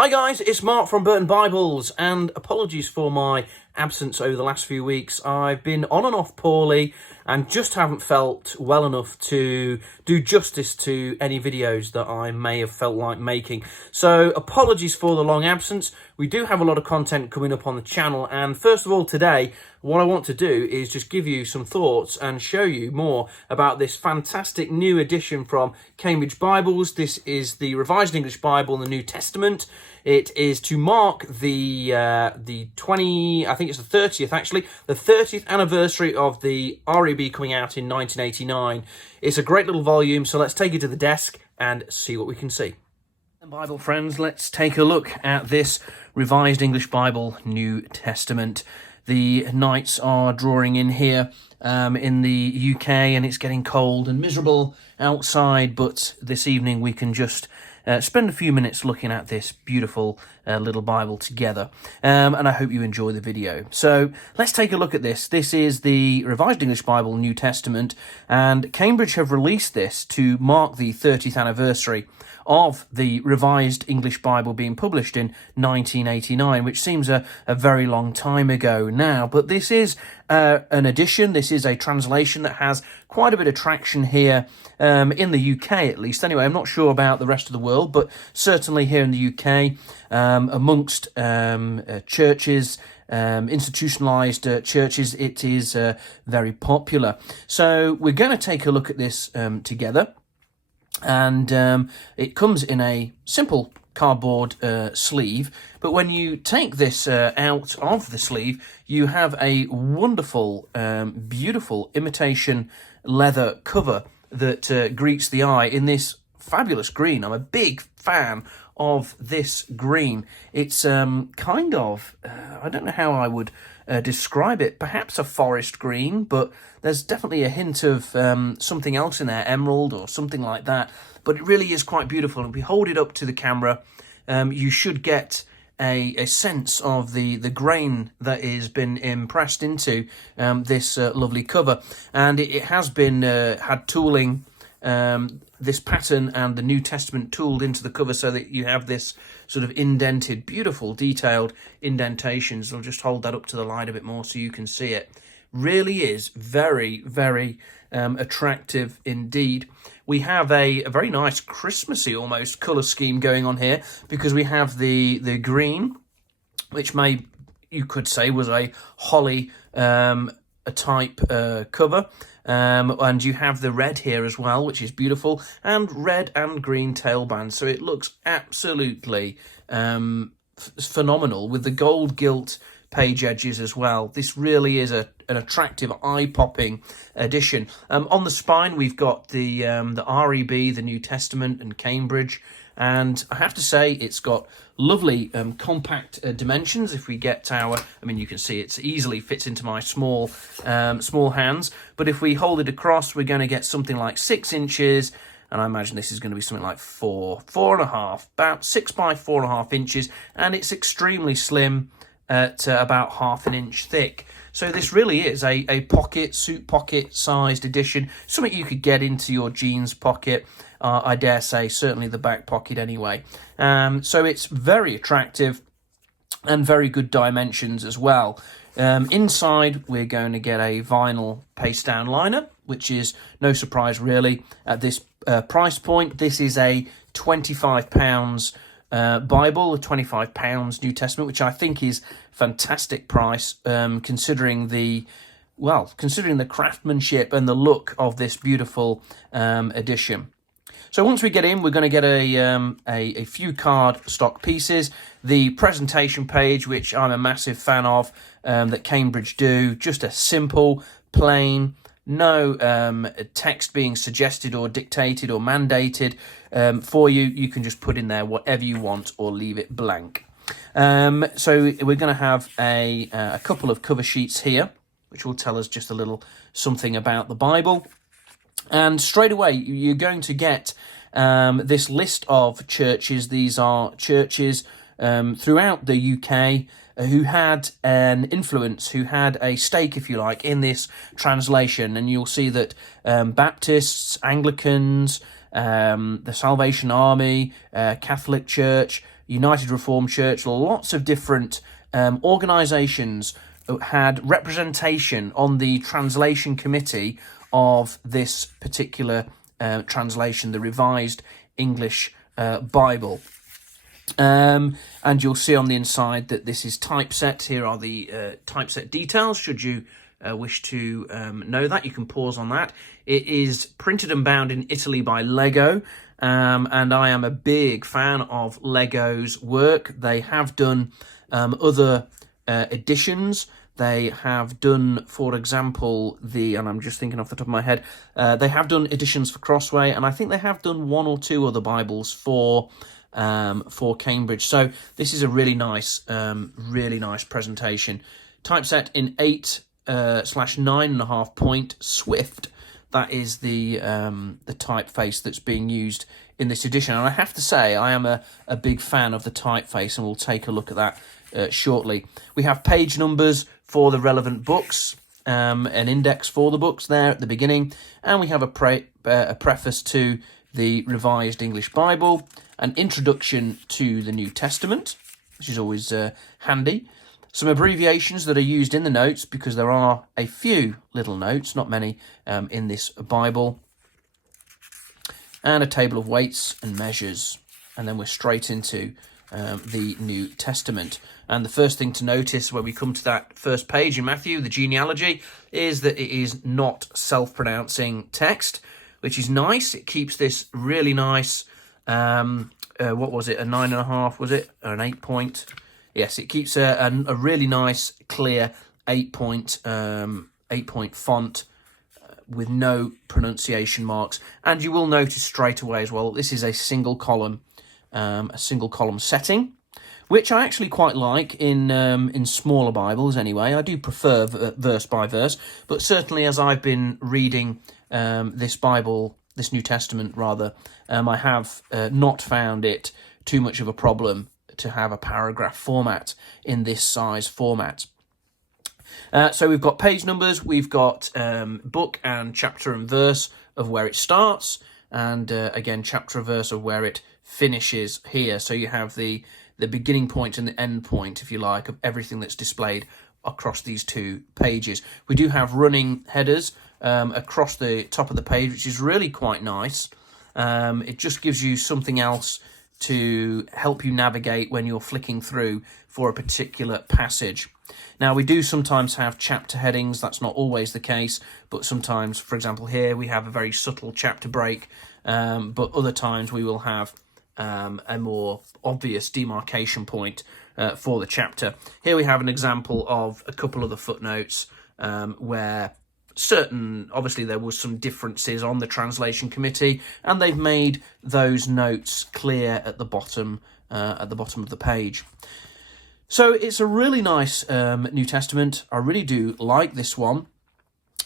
Hi guys, it's Mark from Burton Bibles, and apologies for my absence over the last few weeks. I've been on and off poorly and just haven't felt well enough to do justice to any videos that I may have felt like making. So apologies for the long absence. We do have a lot of content coming up on the channel, and first of all today, what I want to do is just give you some thoughts and show you more about this fantastic new edition from Cambridge Bibles. This is the Revised English Bible in the New Testament. It is to mark the 30th actually, the 30th anniversary of the REB coming out in 1989. It's a great little volume, so let's take it to the desk and see what we can see. Bible friends, let's take a look at this Revised English Bible New Testament. The nights are drawing in here in the UK, and it's getting cold and miserable outside, but this evening we can just spend a few minutes looking at this beautiful little Bible together, and I hope you enjoy the video. So let's take a look at this. This is the Revised English Bible New Testament, and Cambridge have released this to mark the 30th anniversary of the Revised English Bible being published in 1989, which seems a very long time ago now. But this is an edition, this is a translation that has quite a bit of traction here in the UK at least. Anyway, I'm not sure about the rest of the world, but certainly here in the UK, amongst churches, institutionalized churches, it is very popular. So we're going to take a look at this together. And it comes in a simple cardboard sleeve, but when you take this out of the sleeve, you have a wonderful, beautiful imitation leather cover that greets the eye in this fabulous green. I'm a big fan of this green. It's kind of, I don't know how I would describe it, perhaps a forest green, but there's definitely a hint of something else in there, emerald or something like that, but it really is quite beautiful. And if we hold it up to the camera, you should get a sense of the grain that has been impressed into this lovely cover. And it has been had tooling, this pattern and the New Testament tooled into the cover so that you have this sort of indented, beautiful, detailed indentations. I'll just hold that up to the light a bit more so you can see it. Really is very, very attractive indeed. We have a very nice Christmassy almost colour scheme going on here, because we have the green, which you could say was a holly type cover. And you have the red here as well, which is beautiful, and red and green tailbands. So it looks absolutely phenomenal with the gold gilt page edges as well. This really is an attractive, eye-popping edition. On the spine, we've got the REB, the New Testament, and Cambridge. And I have to say, it's got lovely compact dimensions. If we get I mean, you can see it easily fits into my small hands. But if we hold it across, we're going to get something like 6 inches. And I imagine this is going to be something like 4.5, about 6 by 4.5 inches. And it's extremely slim at about 1/2 inch thick. So this really is a suit pocket sized edition, something you could get into your jeans pocket, I dare say, certainly the back pocket anyway. So it's very attractive and very good dimensions as well. Inside, we're going to get a vinyl paste down liner, which is no surprise really at this price point. This is a £25 Bible, a £25 New Testament, which I think is fantastic price, considering the craftsmanship and the look of this beautiful edition. So once we get in, we're going to get a few card stock pieces. The presentation page, which I'm a massive fan of, that Cambridge do, just a simple, plain, no text being suggested or dictated or mandated for you. You can just put in there whatever you want or leave it blank. So we're going to have a couple of cover sheets here, which will tell us just a little something about the Bible. And straight away, you're going to get this list of churches. These are churches throughout the UK who had an influence, who had a stake, if you like, in this translation. And you'll see that Baptists, Anglicans, the Salvation Army, Catholic Church, United Reformed Church, lots of different organisations had representation on the translation committee of this particular translation, the Revised English Bible. And you'll see on the inside that this is typeset. Here are the typeset details, should you wish to know that. You can pause on that. It is printed and bound in Italy by Lego, and I am a big fan of Lego's work. They have done other editions. They have done, for example, and I'm just thinking off the top of my head, they have done editions for Crossway, and I think they have done one or two other Bibles for Cambridge. So this is a really nice presentation. Typeset in 8/9.5 point Swift. That is the typeface that's being used in this edition. And I have to say, I am a big fan of the typeface, and we'll take a look at that shortly. We have page numbers for the relevant books, an index for the books there at the beginning, and we have a preface to the Revised English Bible, an introduction to the New Testament, which is always handy, some abbreviations that are used in the notes, because there are a few little notes, not many, in this Bible, and a table of weights and measures. And then we're straight into the New Testament. And the first thing to notice when we come to that first page in Matthew, the genealogy, is that it is not self-pronouncing text, which is nice. It keeps this really nice, what was it, a 9.5, was it, or an 8 point? Yes, it keeps a really nice, clear 8 point font with no pronunciation marks. And you will notice straight away as well, this is a single column setting, which I actually quite like in smaller Bibles anyway. I do prefer verse by verse, but certainly as I've been reading this Bible, this New Testament rather, I have not found it too much of a problem to have a paragraph format in this size format. So we've got page numbers, we've got book and chapter and verse of where it starts, and again chapter and verse of where it finishes here. So you have the beginning point and the end point, if you like, of everything that's displayed across these two pages. We do have running headers across the top of the page, which is really quite nice. It just gives you something else to help you navigate when you're flicking through for a particular passage. Now, we do sometimes have chapter headings. That's not always the case, but sometimes, for example, here we have a very subtle chapter break, but other times we will have a more obvious demarcation point for the chapter. Here we have an example of a couple of the footnotes where obviously there was some differences on the translation committee, and they've made those notes clear at the bottom of the page. So it's a really nice New Testament. I really do like this one.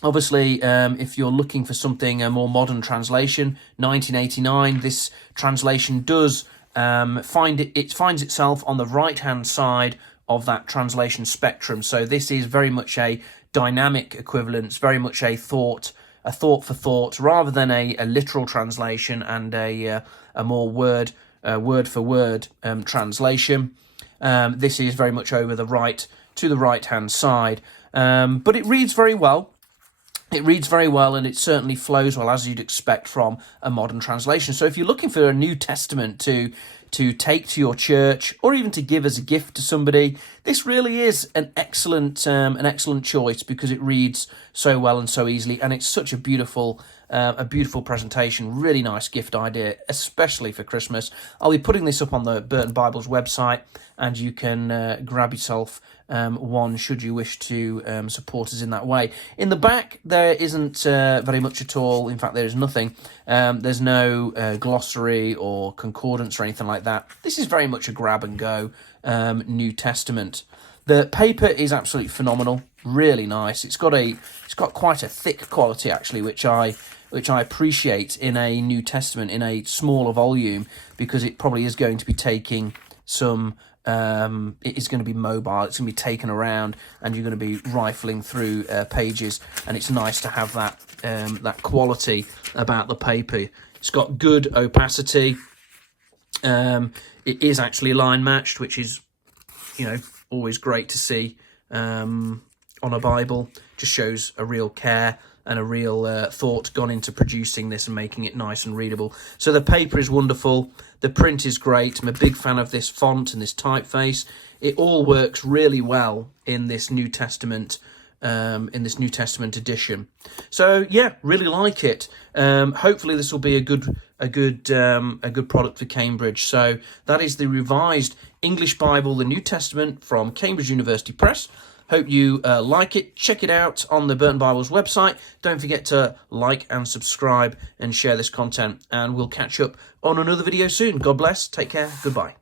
Obviously, if you're looking for something, a more modern translation, 1989, this translation does finds itself on the right-hand side of that translation spectrum. So this is very much a dynamic equivalence, very much a thought for thought, rather than a literal translation and a more word for word translation. This is very much over the right-hand side, but it reads very well. It reads very well, and it certainly flows well, as you'd expect from a modern translation. So if you're looking for a New Testament to take to your church, or even to give as a gift to somebody, this really is an excellent choice, because it reads so well and so easily, and it's such a beautiful presentation. Really nice gift idea, especially for Christmas. I'll be putting this up on the Burton Bibles website, and you can grab yourself one should you wish to support us in that way. In the back, there isn't very much at all. In fact, there is nothing. There's no glossary or concordance or anything like that. This is very much a grab and go New Testament. The paper is absolutely phenomenal, really nice. It's got quite a thick quality actually, which I appreciate in a New Testament in a smaller volume, because it probably is going to be taking some. It is going to be mobile. It's going to be taken around, and you're going to be rifling through pages. And it's nice to have that quality about the paper. It's got good opacity. It is actually line matched, which is, you know, always great to see on a Bible. Just shows a real care and a real thought gone into producing this and making it nice and readable. So the paper is wonderful. The print is great. I'm a big fan of this font and this typeface. It all works really well in this New Testament edition. So yeah, really like it. Hopefully this will be a good product for Cambridge. So that is the revised English Bible, the New Testament, from Cambridge University Press. Hope you like it. Check it out on the Burton Bibles website. Don't forget to like and subscribe and share this content. And we'll catch up on another video soon. God bless. Take care. Goodbye.